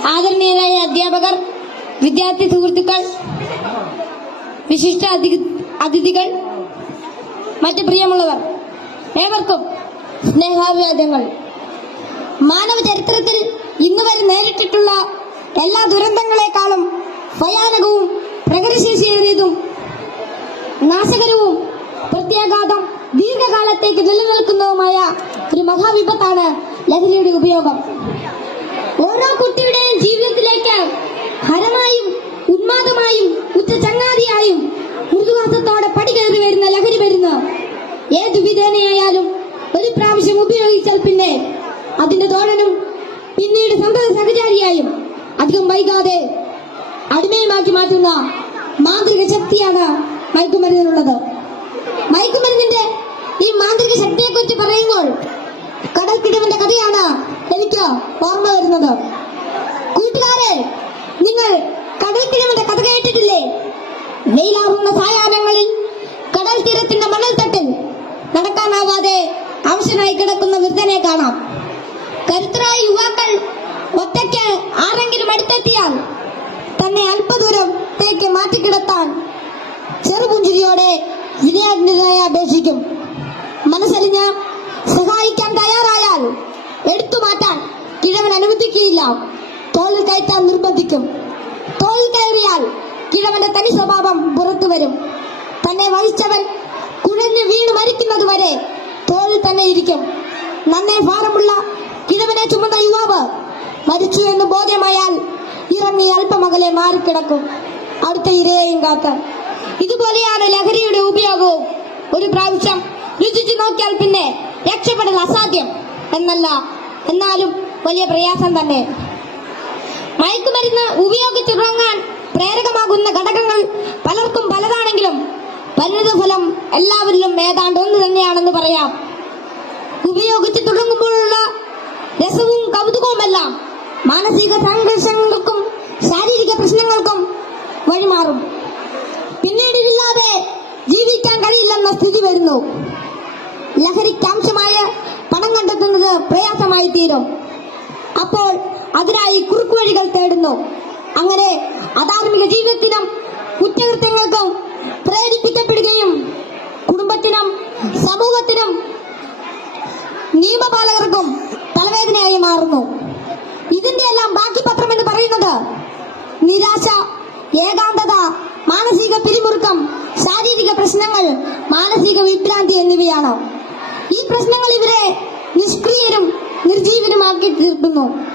ആദരണീയരായ അധ്യാപകർ, വിദ്യാർത്ഥി സുഹൃത്തുക്കൾ, വിശിഷ്ട അതിഥികൾ, മറ്റ് പ്രിയമുള്ളവർ, ഏവർക്കും സ്നേഹാഭിവാദ്യങ്ങൾ. മാനവ ചരിത്രത്തിൽ ഇന്നുവരെ നേരിട്ടിട്ടുള്ള എല്ലാ ദുരന്തങ്ങളെക്കാളും ഭയാനകവും പ്രകൃതിശേഷിയേറിയതും നാശകരവും പ്രത്യാഘാതം ദീർഘകാലത്തേക്ക് നിലനിൽക്കുന്നതുമായ ഒരു മഹാവിപത്താണ് ലഹരിയുടെ ഉപയോഗം. ഓരോ കുട്ടിയുടെയും ജീവിതത്തിലേക്ക് ഹരമായും ഉന്മാദമായും ഉച്ച ചങ്ങാതിയായും മൃദുവാസത്തോടെ പടികയറി വരുന്ന ലഹരി മരുന്ന് ഏതു വിധേനയായാലും ഒരു പ്രാവശ്യം ഉപയോഗിച്ചാൽ പിന്നെ അതിന്റെ തോഴനും പിന്നീട് സന്തത സഹചാരിയായും അധികം വൈകാതെ അടിമയുമാക്കി മാറ്റുന്ന മാന്ത്രിക ശക്തിയാണ് മയക്കുമരുന്നിനുള്ളത്. മയക്കുമരുന്നിന്റെ ഈ മാന്ത്രിക ശക്തിയെക്കുറിച്ച് പറയുമ്പോൾ കടൽക്കിടവന്റെ കഥയാണ് എനിക്ക് ഓർമ്മ വരുന്നത്. കൂട്ടുകാരെ, നിങ്ങൾ കടൽക്കിടവന്റെ കഥ കേട്ടിട്ടില്ലേ? വെയിലാറുന്ന സായാഹ്നങ്ങളിൽ കടൽ തീരത്തിന്റെ മണൽത്തട്ടിൽ നടക്കാനാവാതെ അവശനായി കിടക്കുന്ന വൃദ്ധനെ കാണാം. കരുത്തരായ യുവാക്കൾ ഒറ്റയ്ക്ക് ആരെങ്കിലും അടുത്തെത്തിയാൽ തന്നെ അല്പദൂരത്തേക്ക് മാറ്റിക്കിടത്താൻ ചെറുപുഞ്ചിരിയോടെ വിനയാജ്ഞനായി അപേക്ഷിക്കും. മനസ്സലിഞ്ഞ് സഹായിക്കാൻ തയ്യാറായാൽ എടുത്തു മാറ്റാൻ കിഴവൻ അനുവദിക്കുകയില്ല. തോളിൽ കയറ്റാൻ നിർബന്ധിക്കും. തോളിൽ കയറിയാൽ കിഴവന്റെ തനി സ്വഭാവം പുറത്തു വരും. തന്നെ വഹിച്ചവൻ കുഴഞ്ഞു വീണ് മരിക്കുന്നതുവരെ തോളിൽ തന്നെ ഇരിക്കും. നന്നേ ഭാരമുള്ള കിഴവനെ ചുമന്ന യുവാവ് മരിച്ചു എന്ന് ബോധ്യമായാൽ ഇറങ്ങി അല്പമകലെ മാറിക്കിടക്കും, അടുത്ത ഇരയെയും കാക്കാൻ. ഇതുപോലെയാണ് ലഹരിയുടെ ഉപയോഗവും. ഒരു പ്രാവശ്യം രുചിച്ചു നോക്കിയാൽ പിന്നെ രക്ഷപ്പെടൽ അസാധ്യം എന്നല്ല, എന്നാലും വലിയ പ്രയാസം തന്നെ. മയക്കുമരുന്ന് ഉപയോഗിച്ചു തുടങ്ങാൻ പ്രേരകമാകുന്ന ഘടകങ്ങൾ പലർക്കും പലതാണെങ്കിലും പരിണിതഫലം എല്ലാവരിലും ഏതാണ്ട് ഒന്ന് തന്നെയാണെന്ന് പറയാം. ഉപയോഗിച്ചു തുടങ്ങുമ്പോഴുള്ള രസവും കൗതുകവുമെല്ലാം മാനസിക സംഘർഷങ്ങൾക്കും ശാരീരിക പ്രശ്നങ്ങൾക്കും വഴിമാറും. പിന്നീട് ഇതില്ലാതെ ജീവിക്കാൻ കഴിയില്ലെന്ന സ്ഥിതി വരുന്നു. ലഹരിക്കാംശമായ പണം കണ്ടെത്തുന്നത് പ്രയാസമായി തീരും. അപ്പോൾ അതിനായി കുറുക്കുവഴികൾ തേടുന്നു. അങ്ങനെ അധാർമിക ജീവിതത്തിനും കുറ്റകൃത്യങ്ങൾക്കും പ്രേരിപ്പിക്കപ്പെടുകയും കുടുംബത്തിനും സമൂഹത്തിനും നിയമപാലകർക്കും തലവേദനയായി മാറുന്നു. ഇതിന്റെ എല്ലാം ബാക്കി പത്രം എന്ന് പറയുന്നത് നിരാശ, ഏകാന്തത, മാനസിക പിരിമുറുക്കം, ശാരീരിക പ്രശ്നങ്ങൾ, മാനസിക വിഭ്രാന്തി എന്നിവയാണ്. ഈ പ്രശ്നങ്ങൾ ഇവരെ നിഷ്ക്രിയരും നിർജീവനുമാക്കി തീർക്കുന്നു.